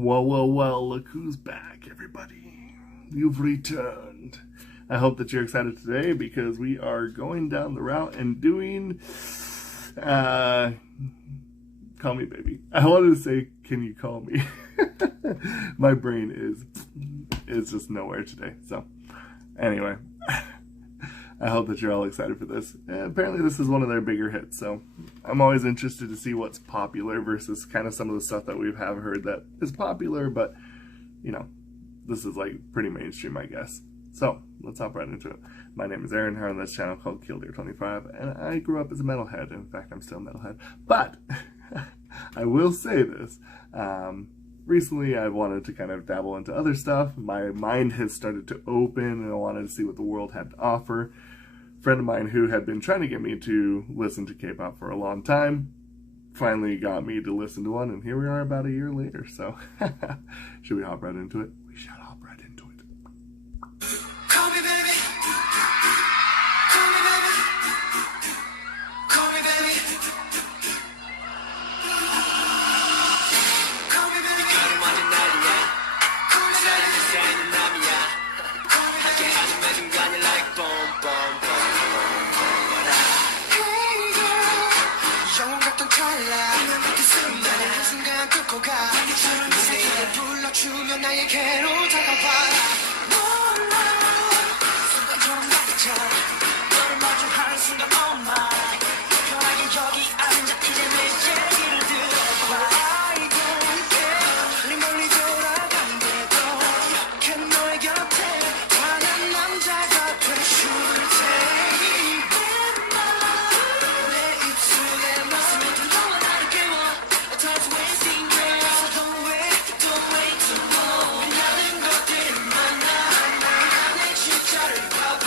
Well, look who's back, everybody. You've returned. I hope that you're excited today because we are going down the route and doing, call me baby. I wanted to say, can you call me? My brain is just nowhere today. So, anyway, I hope that you're all excited for this. Apparently this is one of their bigger hits, so I'm always interested to see what's popular versus kind of some of the stuff that we have heard that is popular, but, you know, this is like pretty mainstream, I guess. So, let's hop right into it. My name is Aaron, here on this channel called Killdeer25, and I grew up as a metalhead. In fact, I'm still a metalhead. But, I will say this, recently I wanted to kind of dabble into other stuff. My mind has started to open, and I wanted to see what the world had to offer. A friend of mine who had been trying to get me to listen to K-pop for a long time finally got me to listen to one, and here we are about a year later. So, should we hop right into it? We should hop right into it. Call me baby. Call me baby. Call me baby. Call me baby. 가는 완전 난리야. 사랑이 쌓이는 남이야. 함께하는 매 순간이 like boom boom boom. Hey girl. 영원 같던 찰나. 그 순간에 한 순간 뚫고 가. 네 이름 불러주면 나에게로 다가와. 너를 마주할 순간 oh my 편하게 여기 앉아 이제 내 얘기를 들어봐 I don't care 네 멀리 돌아간대도 이렇게 너의 곁에 환한 남자가 되줄 테니 내 입술에 말씀에 너와 나를 깨워 Time's wasting girl So don't wait too long 나는 것들을 만나 내 진짜를 봐봐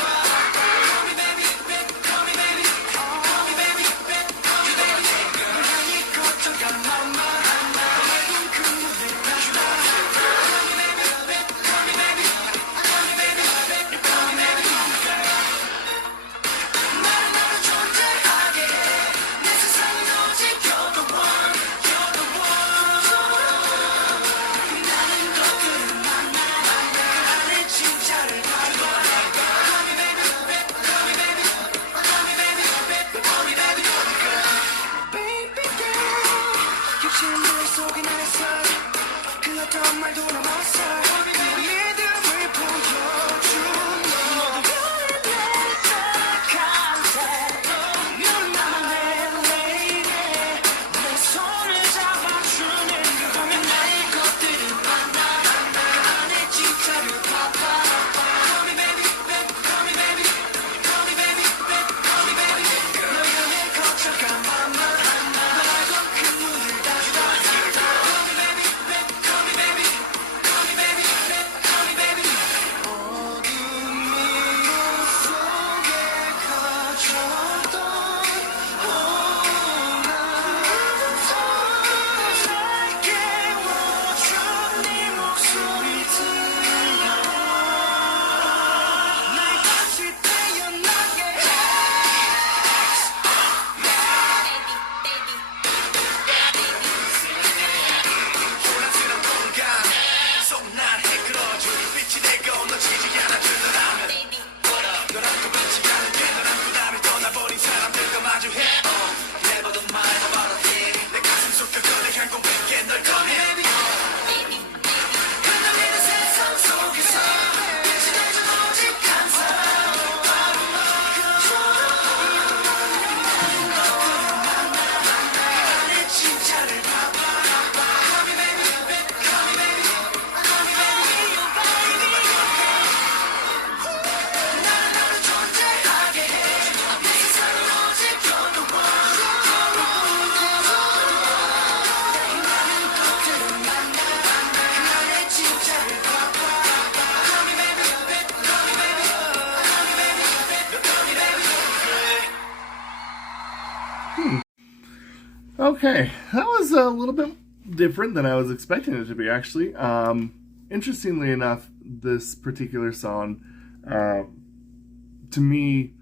Okay, that was a little bit different than I was expecting it to be, actually. Interestingly enough, this particular song, to me,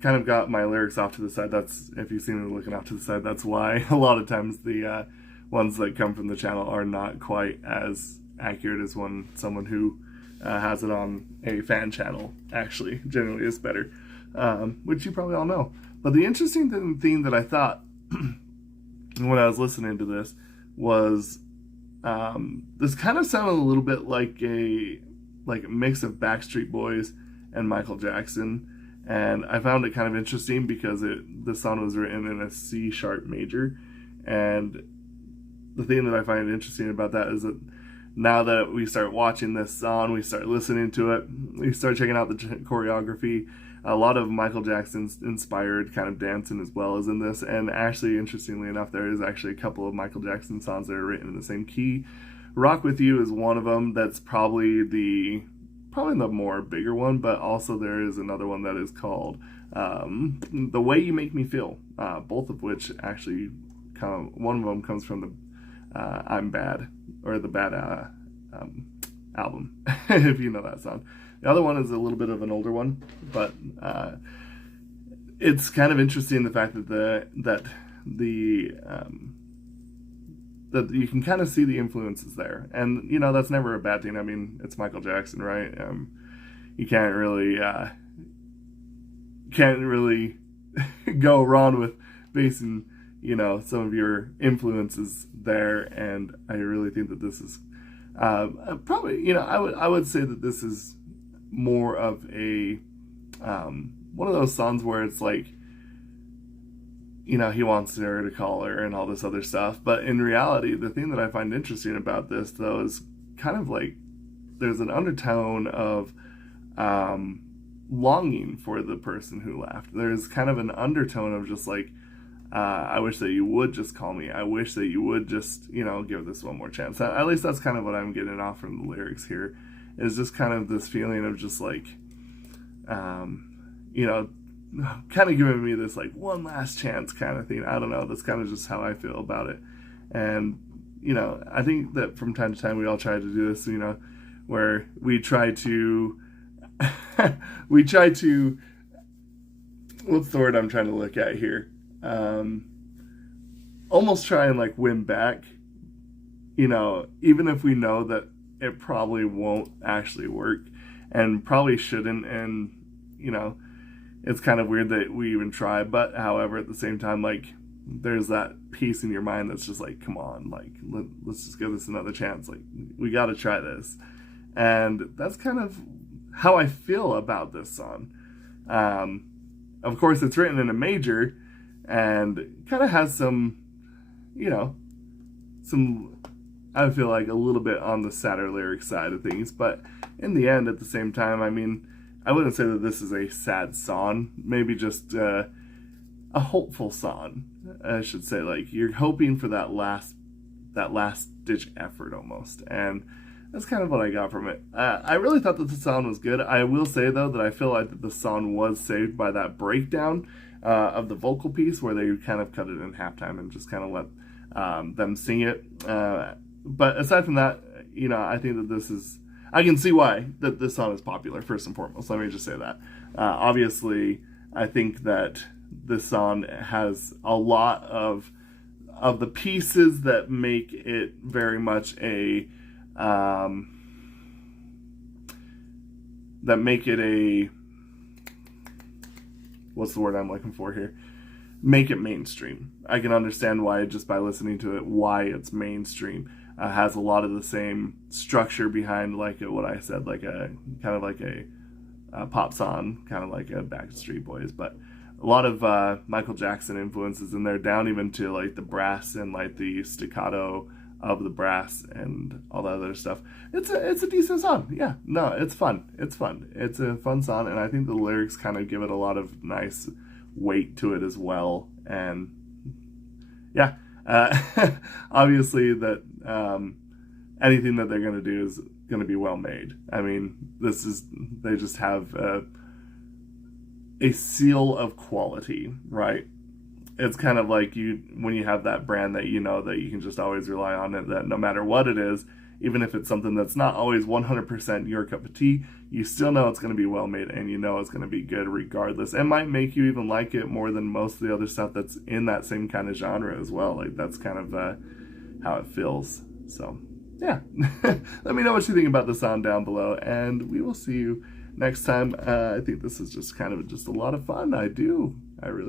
kind of got my lyrics off to the side. That's, if you've seen me looking off to the side, that's why a lot of times the ones that come from the channel are not quite as accurate as someone who has it on a fan channel actually generally is better, which you probably all know. But the interesting thing that I thought when I was listening to this was this kind of sounded a little bit like a mix of Backstreet Boys and Michael Jackson, and I found it kind of interesting because the song was written in a C sharp major, and the thing that I find interesting about that is that now that we start watching this song, we start listening to it, we start checking out the choreography, a lot of Michael Jackson's inspired kind of dancing as well as in this. And actually, interestingly enough, there is actually a couple of Michael Jackson songs that are written in the same key. Rock With You is one of them. That's probably the more bigger one, but also there is another one that is called The Way You Make Me Feel, both of which actually one of them comes from the I'm Bad, or the Bad album, if you know that song. The other one is a little bit of an older one, but it's kind of interesting the fact that you can kind of see the influences there, and you know that's never a bad thing. I mean, it's Michael Jackson, right? You can't really go wrong with basing, you know, some of your influences there. And I really think that this is probably, you know, I would say that this is more of a one of those songs where it's like, you know, he wants her to call her and all this other stuff. But in reality, the thing that I find interesting about this, though, is kind of like there's an undertone of longing for the person who left. There's kind of an undertone of just like, I wish that you would just call me. I wish that you would just, you know, give this one more chance. At least that's kind of what I'm getting off from the lyrics here, is just kind of this feeling of just like, you know, kind of giving me this like one last chance kind of thing. I don't know. That's kind of just how I feel about it. And, you know, I think that from time to time we all try to do this, you know, where we try to, what's the word I'm trying to look at here? Almost try and like win back, you know, even if we know that it probably won't actually work and probably shouldn't. And, you know, it's kind of weird that we even try, but however, at the same time, like, there's that piece in your mind that's just like, come on, like, let's just give this another chance. Like, we got to try this. And that's kind of how I feel about this song. Of course, it's written in a major and kind of has some, you know, I feel like a little bit on the sadder lyric side of things. But in the end, at the same time, I mean, I wouldn't say that this is a sad song. Maybe just a hopeful song, I should say. Like, you're hoping for that last ditch effort almost, and that's kind of what I got from it. I really thought that the song was good. I will say though that I feel like that the song was saved by that breakdown of the vocal piece, where they kind of cut it in halftime and just kind of let them sing it. But aside from that, you know, I think that this is, I can see why that this song is popular, first and foremost. Let me just say that. Obviously, I think that this song has a lot of the pieces that make it very much a, what's the word I'm looking for here? Make it mainstream. I can understand why, just by listening to it, why it's mainstream. Has a lot of the same structure behind, like what I said, like a kind of like a pop song, kind of like a Backstreet Boys, but a lot of Michael Jackson influences in there, down even to like the brass and like the staccato of the brass and all that other stuff. It's a decent song. Yeah, no, it's fun. It's a fun song, and I think the lyrics kind of give it a lot of nice weight to it as well. And yeah, obviously that anything that they're going to do is going to be well made. I mean, they just have a seal of quality, right? It's kind of like when you have that brand that you know that you can just always rely on it, that no matter what it is, even if it's something that's not always 100% your cup of tea, you still know it's going to be well made, and you know it's going to be good regardless. It might make you even like it more than most of the other stuff that's in that same kind of genre as well. Like, that's kind of how it feels. So yeah, let me know what you think about the sound down below, and we will see you next time. I think this is just kind of just a lot of fun. I really